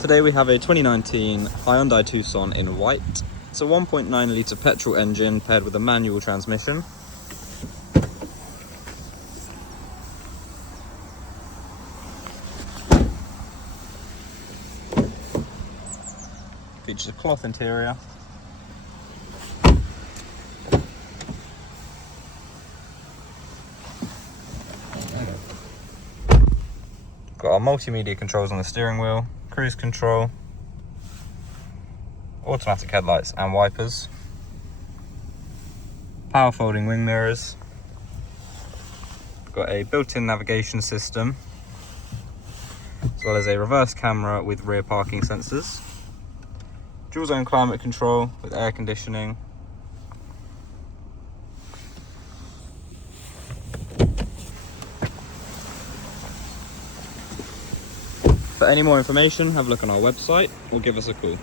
Today we have a 2019 Hyundai Tucson in white. It's a 1.9 litre petrol engine paired with a manual transmission. Features a cloth interior. Got our multimedia controls on the steering wheel, cruise control, automatic headlights and wipers, power folding wing mirrors, got a built-in navigation system, as well as a reverse camera with rear parking sensors, dual zone climate control with air conditioning, For any more information, have a look on our website or give us a call.